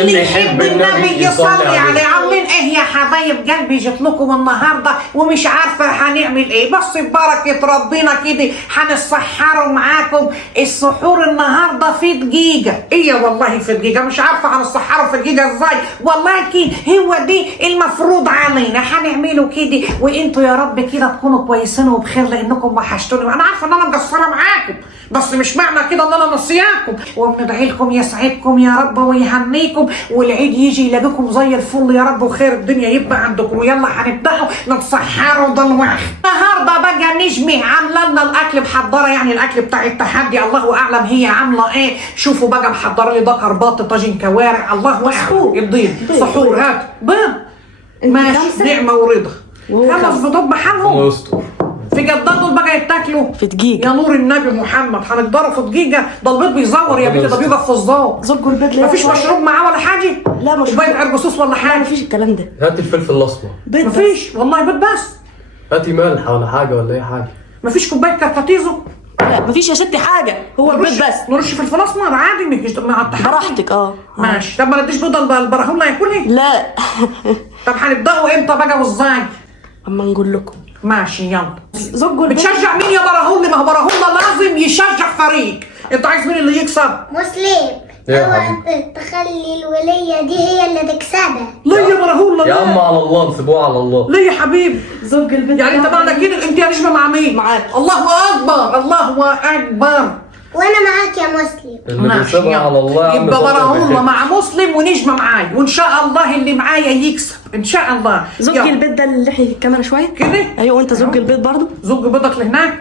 اللي يحب النبي يصلي عليه. عاملين ايه يا حبايب قلبي؟ جيت لكم النهارده ومش عارفه هنعمل ايه، بس ببركه ربنا كده هنسحروا معاكم السحور النهارده في دقيقه. ايه والله في دقيقه، مش عارفه هنسحروا في دقيقه ازاي، والله كده هو دي المفروض علينا هنعمله كده. وانتوا يا رب كده تكونوا كويسين وبخير، لانكم وحشتوني، وانا عارفه ان انا مقصره معاكم، بس مش معنى كده ان انا نسياكم. وبندعي لكم يسعدكم يا رب ويهنيكم، والعيد يجي يلاقيكم زي الفل يا رب، وخير الدنيا يبقى عندكم. ويلا هنبداوا نتسحروا دلوقتي. النهارده بقى نجمه عامله لنا الاكل محضره، يعني الاكل بتاع التحدي الله اعلم هي عامله ايه. شوفوا بقى محضره لي ده كرباط طاجن كوارع، الله اعلم. الضيف سحور هات بيض ماشي نعمه ورضا، 5 بيضات بحالهم في جداد دول بقى يتاكلوا في دقيقة. يا نور النبي محمد هنقدروا في دقيقة. ده البيض بيزور يا بنتي، ده بيقف في الزور. زجوا البيض ليه؟ مفيش مشروب معاه ولا حاجة؟ لا مشروب. وبيض عرقسوس ولا حاجة؟ مفيش الكلام ده. هاتي الفلفل الاسمر. بيض مفيش والله، بيض بس. هاتي ملح ولا حاجه ولا اي حاجه. مفيش كوباية كركاتيزو؟ لا مفيش يا ستي حاجة، هو البيض بس. نرش فلفل اسمر عادي مع التحدي براحتك. ماشي. طب ما نديش بيضة البرهولة ياكلها؟ لا طب هنبدأوا امتى بقى وازاي؟ اما نقول لكم. ماشي يلا. زجوا البيض. بتشجع مين يا برهولة؟ ما هو برهولة لازم يشجع فريق. انت عايز مين اللي يكسب؟ مسلم. يا اوعى تخلي الولية دي هي اللي تكسبها. ليه يا برهولة؟ يا عم على الله، نسيبوها على الله. ليه يا حبيبي؟ زج البيض. يعني انت معنى كده انت يا نجمه مع مين؟ معاك. الله اكبر الله اكبر. وانا معاك يا مسلم. اللي ماشي بيسيبها على الله يا عم. يبقى براهولة مع مسلم ونجمه معايا، وان شاء الله اللي معايا يكسب ان شاء الله. زج البيض ده اللي ناحية الكاميرا شوية كده. ايوه انت زج البيض برضو. زج بيضك لهناك.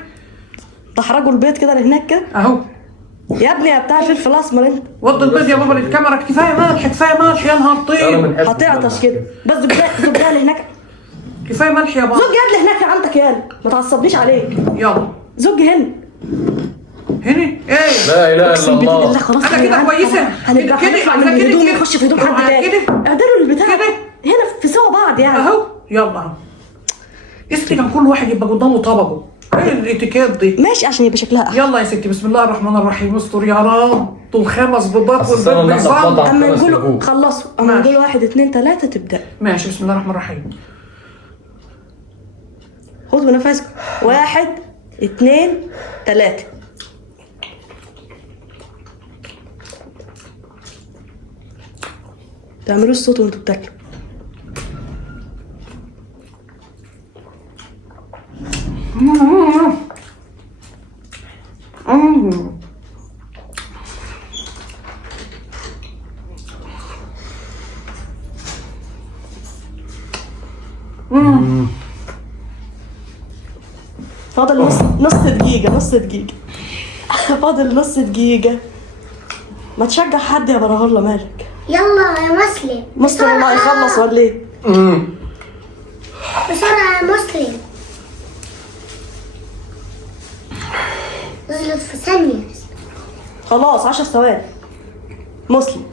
تحرجوا البيض كده لهناك كده. اهو يا ابني يا بتاع الفلفل الاسمر انت. وض البيض يا بابا للكاميرا. كفايه ملح كفايه ملح يا نهار طين. هتعطش كده بس زجها لهناك. كفايه ملح يا بابا. زج يد لهناك يا عمتك يالا، ما تعصبنيش عليك. يلا زج هنا. هنا ايه؟ لا اله الا اقسم بالله الله. خلاص انا كده كويسه. هنبقى كده هنطلع من كده الهدوم كده نخش في هدوم حد تاني. كده اعدلوا البتاع كده. هنا في سوا بعض يعني. اهو يلا اهو. يا ستي كان كل واحد يبقى قدامه طبقه. ايه الاتيكيت دي؟ ماشي عشان يبقى شكلها احلى. يلا يا ستي بسم الله الرحمن الرحيم. استر يا رب. طول 5 بيضات أصل أنا والبيض اللي بيظبط. هتفضل. اما خلاص نقول نجوم. خلصوا، اما ماشي. نقول 1 2 3 تبدا. ماشي بسم الله الرحمن الرحيم. خدوا نفسكم. 1 2 3. تعملوا الصوت وانتوا بتاكلوا. فاضل نص دقيقة. فاضل نص دقيقة. ما تشجع حد يا براهولة مالك؟ يلا يا مسلم. مسلم الله يخلص ولا ايه؟ بسرعة يا مسلم. اغلط في ثانية. خلاص 10 ثواني. مسلم.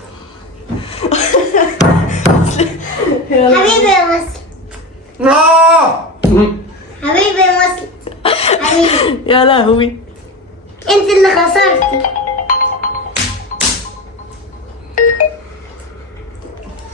حبيبي يا مسلم. حبيبي يا مسلم. حبيبي. يا لهوي. انت اللي خسرتي.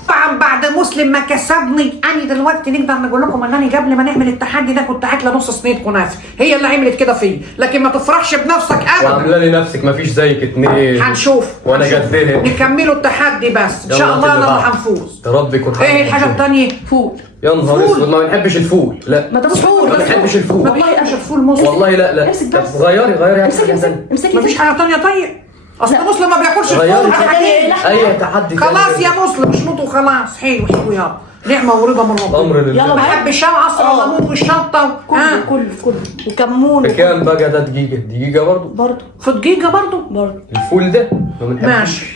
طبعا بعد مسلم ما كسبني انا دلوقتي نقدر نقول لكم ان انا قبل ما نعمل التحدي ده كنت اكله نص صينيه كنافه، هي اللي عملت كده فيا. لكن ما تفرحش بنفسك ابدا. وعامله لي نفسك مفيش زيك 2. هنشوف وانا جدلت. نكملوا التحدي بس ان شاء الله انا اللي هنفوز. يا رب يكون ايه الحاجه الثانيه؟ فول. يا نهار فول. اسود، ما بنحبش الفول. لا ما تبص فول. ما بنحبش ما الفول. بيحبش الفول مسلم. والله لا امسك طب بس. غيري امسكي مفيش حاجه ثانيه طيب؟ اصل مسلم ما بياكلش الفول. غيري حكيم. اي تحدي تاني. خلاص يا مسلم اشمطوا خلاص. حلو يلا. نعمه ورضا من ربنا. امر لله. يلا بحب الشاي وعصر الليمون والشطه كله وكمون. بكام بقى ده؟ دقيقة برضه؟ في دقيقه برضه. الفول ده ما بنحبش. ماشي.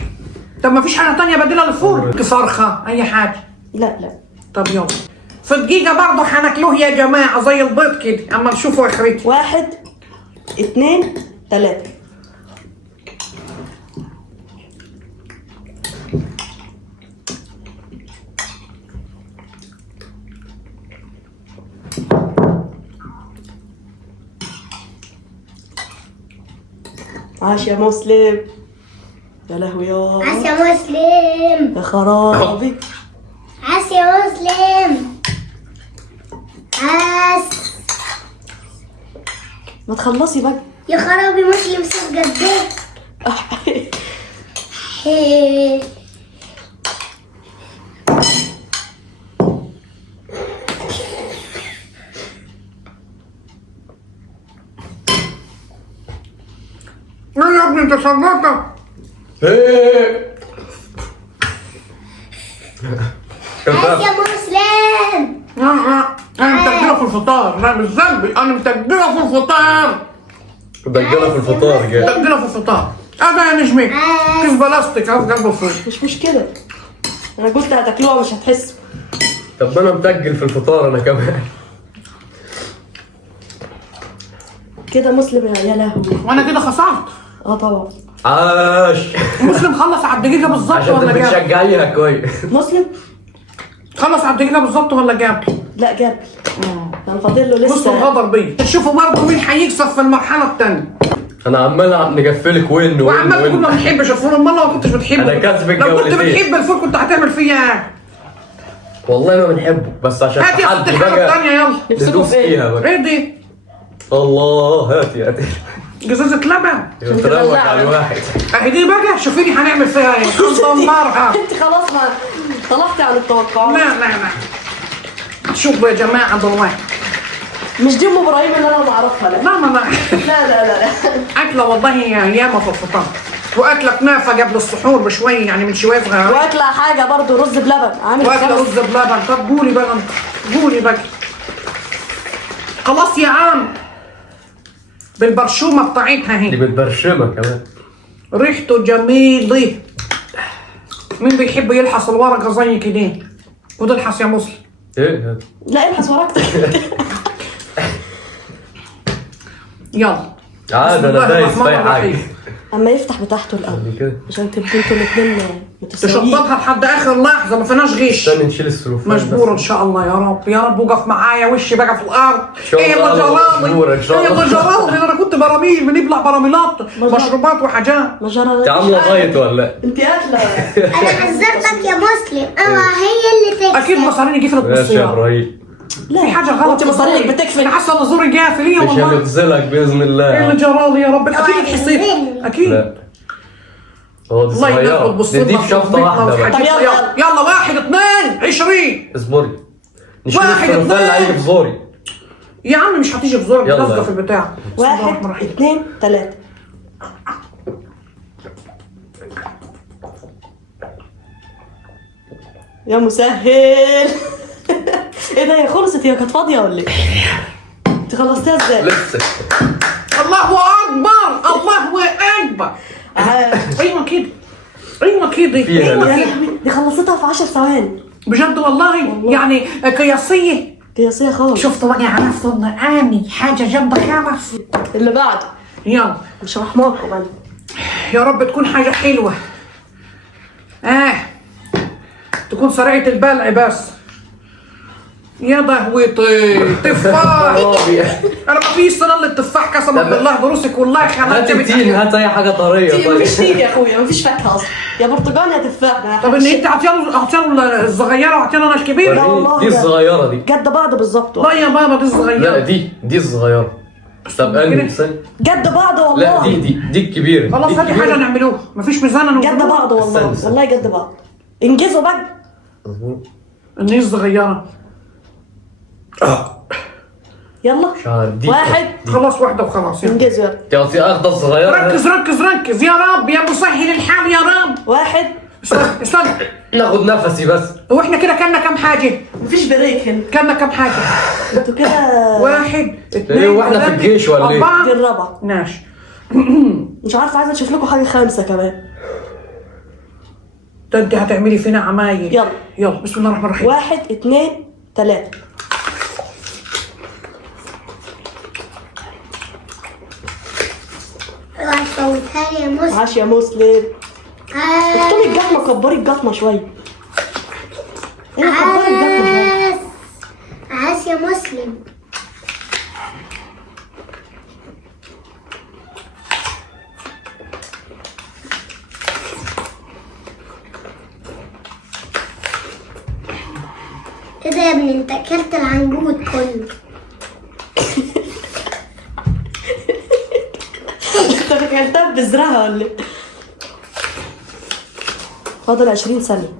طب ما فيش حاجه ثانيه بديله للفول؟ فرخه اي حاجه. لا طب يلا في دقيقه برضه هناكلوه يا جماعه زي البيض كده اما نشوفوا اخرته. 1 2 3. عاش يا مسلم. يا لهوي يا عاش يا مسلم. يا خرابي. عاش يا مسلم. عاش. ما تخلصي بقى. يا خرابي مسلم صف قديه. يا ابني انت صدقت. ايه عاش يا مسلم. انا متجله في الفطار، لا مش ذنبي، انا متجله في الفطار. دجالة في الفطار جاي. متجله في الفطار. هذا يا نجمي كيس بلاستيك عاوز قلبه فوق. مش مشكلة، انا قلت هتاكلوها مش هتحسوا. طب انا متجل في الفطار انا كمان. كده مسلم يا لهوي. وانا كده خسرت. اه طبعا. عاش. مسلم خلص على الدقيقه بالظبط عشان ولا انت جاب؟ بتشجعيها كويس. مسلم؟ خلص على الدقيقه بالظبط ولا جاب؟ لا جاب. كان فاضل له مسلم لسه. غدر بيا. تشوفوا برضه مين هيكسب في المرحله الثانيه. انا عمال نقفلك وين وعمال تقول وين ما بنحبش الفول، امال لو ما كنتش بتحبه أنا كاتبك لو كنت جولتين. بتحب الفول كنت هتعمل فيا ايه؟ والله ما بنحبه بس عشان هات يا ست تحدي الحاجه بقى الثانيه يلا. نفسكم ندوس في ايه؟ فيها بقى. ايه دي؟ الله هاتي هاتي. جزازه لبن. تروق على الواحد. اهي دي بقى شوفيني هنعمل فيها ايه؟ هندمرها. انت خلاص ما طلعتي عن التوقعات. لا لا لا. شوفوا يا جماعه دلوقتي. مش دي ام ابراهيم اللي انا بعرفها. لا لا ما لا لا لا. اكله والله ياما في الفطار. واكله كنافه قبل السحور بشويه يعني من شويه صغيره. واكله حاجه برضو رز بلبن عامل واكله خمس. رز بلبن. طب قولي بقى انت. قولي بقى. خلاص يا عم. بالبرشومه بتاعتها دي اهي. بتبرشمها كمان. ريحته جميله. مين بيحب يلحس الورقه زي كده؟ وتلحس يا مسلم. ايه هاتي. لا الحس ورقتك. يلا. عاد بسم انا الله دايس في الرحمن اي حاجه. الرحيم. اما يفتح بتاعته الاول دي كده. عشان تبقوا انتوا الاثنين متساويين. تشطبها لحد اخر لحظه ما فيناش غش. استني نشيل السلوفان. مجبور ان شاء الله يا رب. يا رب وقف معايا وشي بقى في الارض. شاء ايه الله اللي جرالي؟ مجبور إن شاء ايه الله. اللي جرالي؟ انا كنت براميل بنبلع براميلات مشروبات وحاجات. ما جرى انت عامله دايت ولا؟ انت اكله. انا حذرتك يا مسلم. هي اللي تكسب. اكيد مصاريني قفلت ماشي يا بالسياره. ابراهيم. لا في حاجه غلط. انت مصاريك بتكفي. انا حاسه ان زوري قافل. ايه مش والله. هنغزلك باذن ايه اللي الله. جرالي يا رب؟ اكيد اوعى تحسيت. تنزلني. اكيد. لا هو دي الله ينزل صغيره. بالصدفه. دي في شفطه واحده بقى. طب يلا. يلا يلا 1 2 20. اصبري نشيل واحد، السلوفان اللي اتنين. هيجي في زوري. يا عم مش هتيجي في زورك. يلا. لازقه في البتاع. بسم الله الرحمن 1 الرحيم. 2 3. يا مسهل. ايه ده؟ هي خلصت؟ هي كانت فاضيه ولا ايه؟ انت خلصتيها ازاي؟ لسه. الله اكبر. الله اكبر. ايوه كده. ايوه كده. فيها ايوه لسه. يا كده. لهوي دي خلصتها في 10 ثواني. بجد والله. يعني قياسيه. قياسيه خالص. شفت بقى عرفت ان اني حاجه جامده خالص. اللي بعده يلا مش رحماكم انا. يا رب تكون حاجه حلوه. تكون سريعه البلع بس. يا دهوتي تفاح. انا ما في سنه الا التفاح قسما بالله دروسك والله هات خلت التين هات اي حاجه طريه تيجي طيب. مفيش تيجي يا اخويا مفيش فاكهه اصلا. يا برتقال يا تفاح. طب ان انت اعطيله الصغيره واعطيله انا الكبير. لا والله دي ده. الصغيره دي. جد بعض بالظبط. لا يا بابا دي لا الصغيره. دي الصغيره. طب انهي استنى. جد بعض والله. لا دي الكبيره. خلاص دي هاتي الكبيرة. حاجه نعملوها. مفيش ميزان جد بعض والله. استنى. والله جد بعض. انجزوا بقى. ان هي الصغيره. يلا مش عارف دي. 1. خلاص واحده وخلاص. يلا. انجزوا يلا. تعطي اخضر صغيره. ركز ركز ركز يا رب يا مسهل الحال يا رب. 1. استنى استنى. ناخد نفسي بس. هو احنا كده كلنا كام حاجه؟ مفيش بريك هنا. كلنا كام حاجه؟ انتوا كده. 1 2 ايه واحنا في الجيش ولا ايه؟ 4. دي الرابعه. ماشي. مش عارفه عايزه اشوف لكم حاجه 5 كمان. ده انت هتعملي فينا عمايل. يلا. يلا بسم الله الرحمن الرحيم. 1 2 3. اوعى تفوتها لي يا مسلم. عاش يا مسلم. اكتبي الجفمه كبري الجفمه شويه. ايه كبري الجفمه شويه. عاش يا مسلم. ايه ده يا ابني، انت اكلت العنجود كله. انت اكلتها ببذرها ولا ايه؟ فاضل 20 ثانية.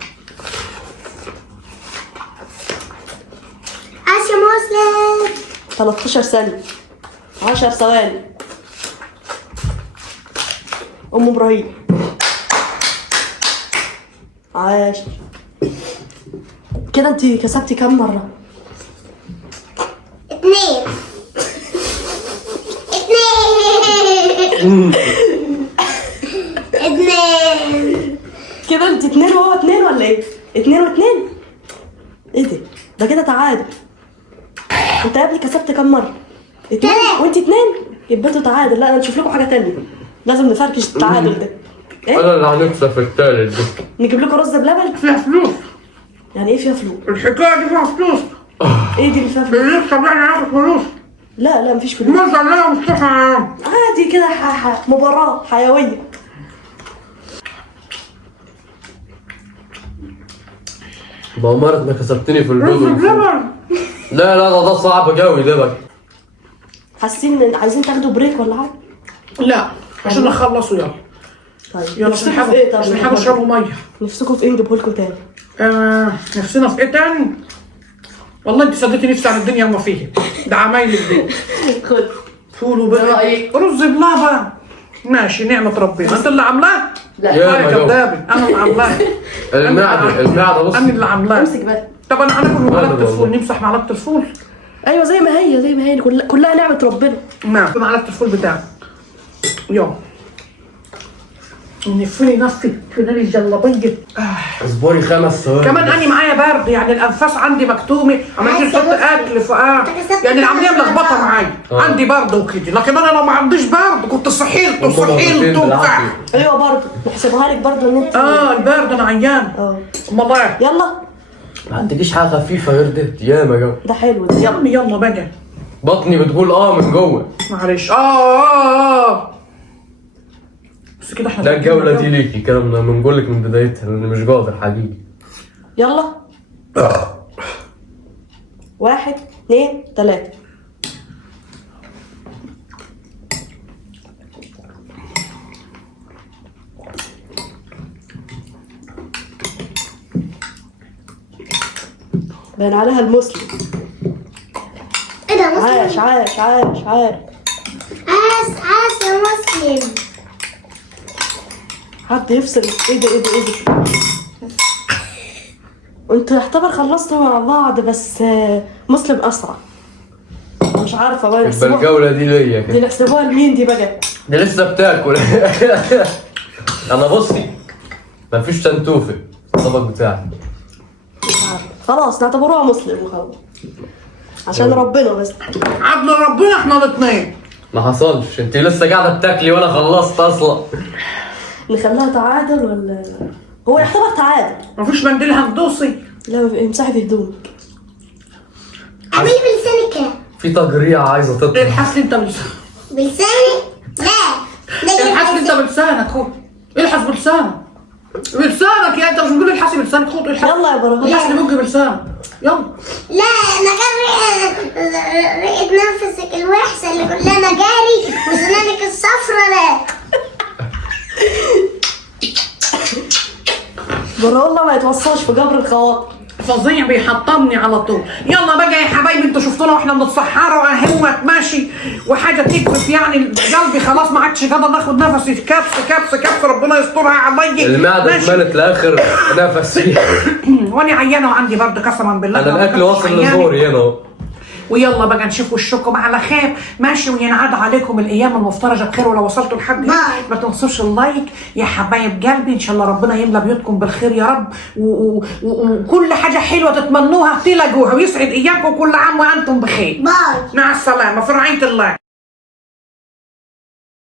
عاش يا مسلم. 13 ثانية. 10 ثواني. ام ابراهيم. عاش. كده انت كسبتي كام مرة؟ 2. 2. كده انت 2 وهو 2 ولا ايه؟ 2 و2؟ ايه ده؟ ده كده تعادل. انت يا ابني كسبت كام مرة؟ 2 تلاتة. وانت 2؟ يبقى انتوا تعادل. لا انا نشوف لكم حاجة تانية. لازم نفركش التعادل ده. ايه؟ انا اللي هنكسب في التالت ده. نجيب لكم رز بلبن؟ فيها فلوس. يعني ايه فيها فلوس؟ الحكايه دي فيها فلوس. ايه دي اللي فيها فلوس؟ اللي يكسب يعني هياخد فلوس. لا مفيش فلوس. ما لا مصلحه. عادي كده مباراة حيوية. بأمارة انك كسبتني في رز البيض والفول. بلبن. لا ده صعب قوي ده بقى. حاسين ان عايزين تاخدوا بريك ولا حاجة؟ لا عشان نخلصوا يلا. طيب يلا نفسكم عشان في ايه طب؟ عشان نحاول نشربوا ميه. نفسكم في ايه نجيبه لكم تاني؟ نفسنا في ايه تاني؟ والله انت سديتي نفسي عن الدنيا وما فيها. ده عمايلك دي. خد. فول وبقى رز بلبن. ماشي نعمة ربنا. انت اللي عاملاه؟ لا. يا كدابي انا اللي عاملاه. المعدة بص. انا اللي عاملاه. امسك بقى. طب انا هناكل معلقة والله. الفول، نمسح معلقة الفول. ايوه زي ما هي كلها نعمة ربنا. نعم معلقة الفول بتاعي. يلا نفني نفي فنان الجلابية. اصبري 5 ثواني. كمان اني معايا برد، يعني الانفاس عندي مكتومه، عمالين نحط اكل يعني العمليه ملخبطه معايا. عندي برد وكده، لكن انا لو ما عنديش برد كنت صحيت وبتاع. ايوه برضه نحسبها لك برضه ان انت البرد انا عيان. امال ايه؟ يلا. ما عندكيش حاجة خفيفة غير ده ياما جو. ده حلو ده. يا عمي يلا بقى. بطني بتقول من جوه. معلش بس كده احنا لا الجولة دي ليكي كده بنقول لك من بدايتها لان مش قادر حقيقي. يلا. 1 2 3. باين عليها المسلم. ايه ده مسلم؟ عاش عاش عاش عاش. عاش يا مسلم. حد يفصل. ايه ده انتوا يعتبر خلصتوا مع بعض بس مسلم اسرع. مش عارفه بقى يبقى الجولة دي ليا دي كده. نحسبوها لمين دي بقى؟ دي لسه بتاكل. انا بصي مفيش تنتوفة الطبق بتاعي. مش عارفه. خلاص نعتبروها مسلم وخلاص عشان ربنا بس. عدل ربنا احنا الاثنين. ما حصلش، انت لسه قاعدة بتاكلي وانا خلصت اصلا. نخليها تعادل ولا هو يعتبر تعادل؟ مفيش منديل هندوسي. لا امسحي في هدومك. عملي بلسانك. في تجريع عايزة تطلع. الحس انت بلسانك. بلسانك؟ لا الحس انت بلسانك خد. الحس بلسانك. بلسانك يا انت مش بتقول الحس بلسانك، خد الحس. يلا يا براهين. الحس اللي بيجي بلسانك. يلا. لا ريقة نفسك الوحشة اللي كلها نجاري وسنانك الصفرا. لا برا والله ما يتوصاش في جبر الخواطر. فظيع بيحطمني على طول. يلا بقى يا حبايبي انتوا شفتونا واحنا بنتسحروا اهوت ماشي وحاجه تكبس، يعني قلبي خلاص ما عادش قادر ناخد نفسي. كبس ربنا يسترها عليا. المعدة اتملت لاخر نفس فيها. وانا عيانه وعندي برد قسما بالله. انا الاكل واصل لزوري هنا اهو. ويلا بقى نشوف وشكم على خير ماشي، وينعاد عليكم الايام المفترجه بخير. ولو وصلتوا لحد هنا ما تنسوش اللايك يا حبايب قلبي. ان شاء الله ربنا يملى بيوتكم بالخير يا رب، وكل حاجه حلوه تتمنوها تلاقوها، ويسعد ايامكم كل عام وانتم بخير. باي. مع السلامه في رعايه الله.